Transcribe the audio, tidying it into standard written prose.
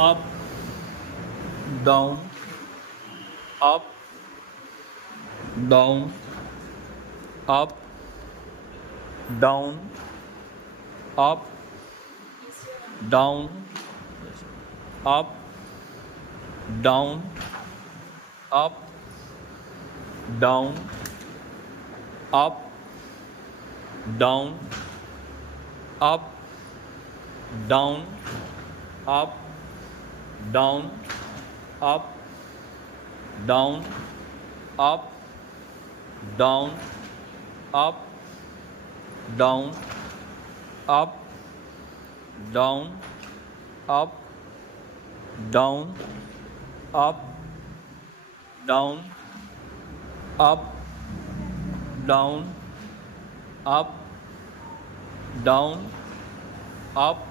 up, down, up, down, up, down, up, down, up, down, up, down, up, down, up, down, up, down, up, down, up, down, up, down, up, down, up, down, up, down, up, down, up, down, up,